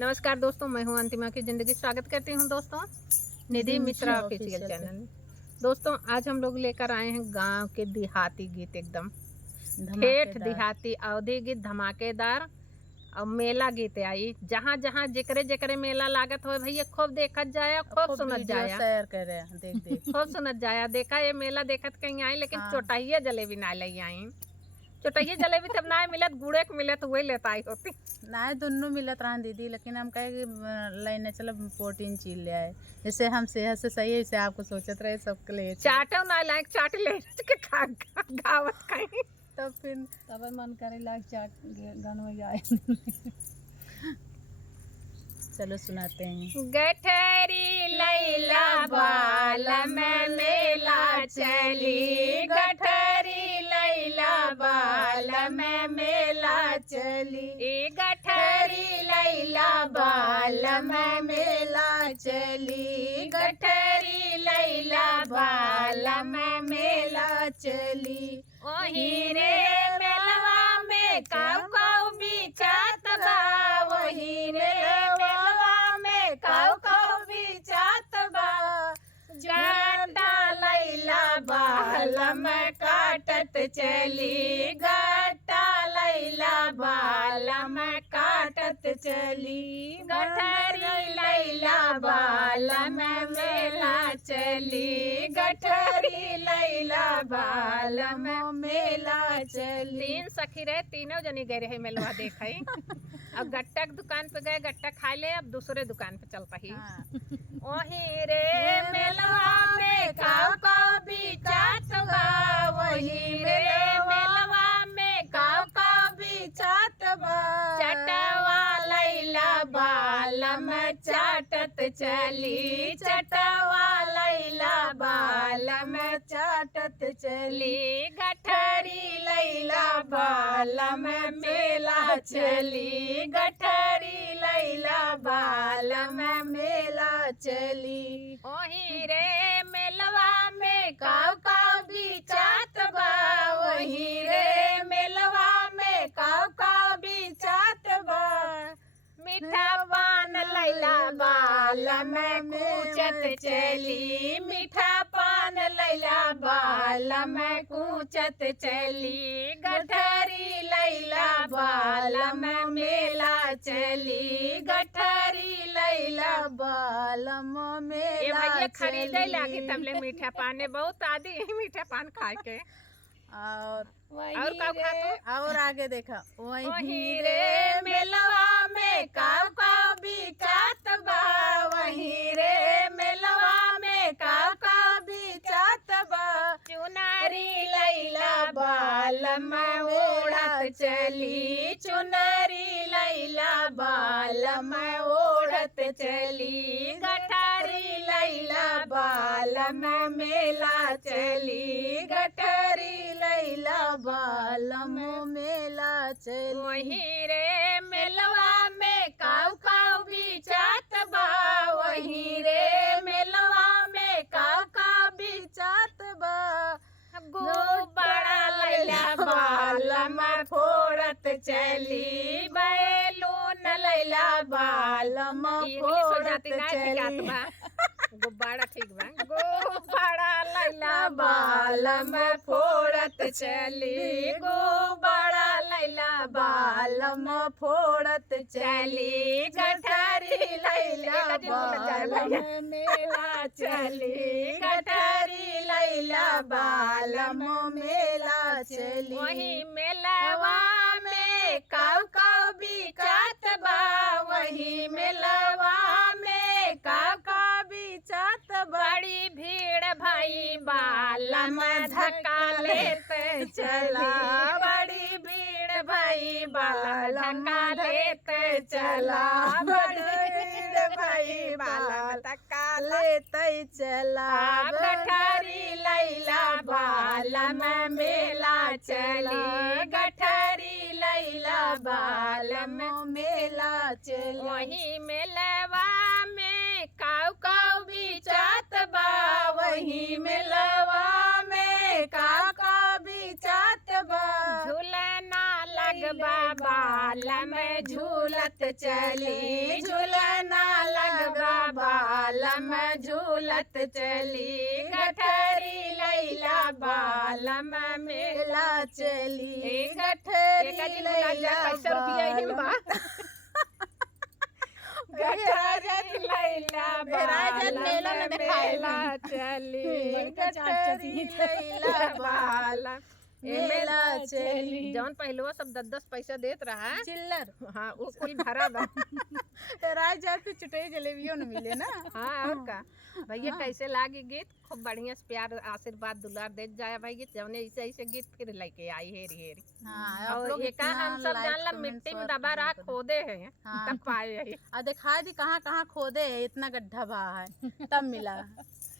नमस्कार दोस्तों, मैं हूं अंतिमा की ज़िंदगी। स्वागत करती हूं दोस्तों निधि मिश्रा ऑफिशियल चैनल में। दोस्तों आज हम लोग लेकर आए हैं गांव के देहाती गीत, एकदम ठेठ देहाती अवधी गीत, धमाकेदार और मेला गीत आई। जहाँ जहाँ जेकरे जेकरे मेला लागत हो भैया खूब देखत जाया, खूब सुनत जाया, शेयर करे देख देख खूब सुनत जाया। देखा ये मेला देखत कहीं आई, लेकिन चोटाइया जलेबी ना ले आई। चोटाइया जलेबी तब ना मिलत, गुड़े के मिलत वही लेता आई होती ना दोनों मिलत रहा दीदी, लेकिन हम कहे कि लेने चलो प्रोटीन चीज ले आए, जैसे हम सेहत से सही है, इसे आपको सोचत रहे सबके लिए चाटो ना लायक चाट ले के खा गावत कहीं तब फिर तब मन करे लाग चाट गानवा आए। चलो सुनाते हैं। गठरी लैला बाल में मेला चली, गठरी लैला बाल में मेला चली, गठरी लैला बाल में मेला चली, गठरी लैला बाल में मेला चली। वही रे मेलवा में काऊ काऊ बिचात बा, वही रे मेलवा में काऊ काऊ बिचात बा। गाटा लैला बाल में काटत चली, गाटा लैला बाल में काटत चली, गठरी लैला बाल में मेला चली, गठरी लैला बाल में मेला चली। तीन सखी रहे, तीनों जनी गए रहे मेलवा देखे। अब गट्टा की दुकान पे गए, गट्टा खा ले, अब दूसरे दुकान पे चल पही। वही रे मेलवा में काऊ काऊ बिचात बा, वही रे मेलवा में काऊ काऊ बिचात बा। चटवा लैला बाल में चाटत चली, चटवा लैला बाल में चाटत चली, गठरी लैला बाल में मेला चली, गठरी लैला बाल में मेला चली। ओही रे मेलवा में काऊ काऊ बिचात बा, वही रे मेलवा में काऊ काऊ बिचात बा। मीठा पान लैला बाल में कूचत चली, मीठा पान लैला बाल में कूचत चली, गठरी लैला बाल में मेला चली, गठरी लैला बाल में मेला खरीदे लागी तबले मीठा पान बहुत आदि मीठा पान खाए के। और का खातो और आगे देखा वही रे मेलवा में काऊ काऊ बिचात बा, वही रे मेलवा में काऊ काऊ बिचात बा। चुनरी लैला बाल में ओढ़त चली, चुनरी लैला बाल में ओढ़त चली, गठरी लैला बाल में मेला चली, गठरी लैला बाल में मेला चली। वही रे मेलवा में काऊ काऊ बिचात बा, वही रे मेलवा में काऊ काऊ बिचात बा। गुब्बारा लैला बाल में फोड़त चली, बैलून लैला बाल में फोड़त चली। गुब्बारा ठीक बा। गुब्बारा लैला बाल में फोड़त चली, गुब्बारा लैला बाल में फोड़त चली, गठरी लैला बाल में मेला चली, गठरी लैला बाल में मेला चली। वही मेलवा में काऊ काऊ बिचात बा, वही मेलवा में काऊ काऊ बिचात। बड़ी भीड़ भाई बाल में धक्का लेते चला, बड़ी भीड़ भाई बाल धक्का लेते चला, बड़ी भीड़ भाई बाल धक्का लेते चला। गठरी लैला बाल में मेला चली, गठरी लैला बाल में मेला चली। वही मेलवा में काऊ काऊ बिचात बा, वही मेलवा में काऊ काऊ बिचात बा। झूलना लगबा बाल बाला में झूलत चली झूलना लगवा बाला में झूलत चली गठरी लैला बाला में मेला चली गठरी लैला 500 रुपया ही बा गठरी लैला मेला में मेला चली गठरी लैला बाला मेला चली जौन पहलुआ सब 10-10 पैसा देत रहा चिल्लर। हाँ वो कुल भरा बा राज जात पे चुटई जलेबियों न मिले ना। हाँ और का भैया कैसे लागी गीत खूब बढ़िया से प्यार आशीर्वाद दुलार दे जाए भैया जौने ऐसे ऐसे गीत फिर लेके आई हेरी हेरी। हाँ, और ये का हम सब जानला मिट्टी में दबा रहा खोदे हैं हाँ। तब पाए है। दिखा दी कहाँ कहाँ खोदे है, इतना गड्ढा बहा है तब मिला।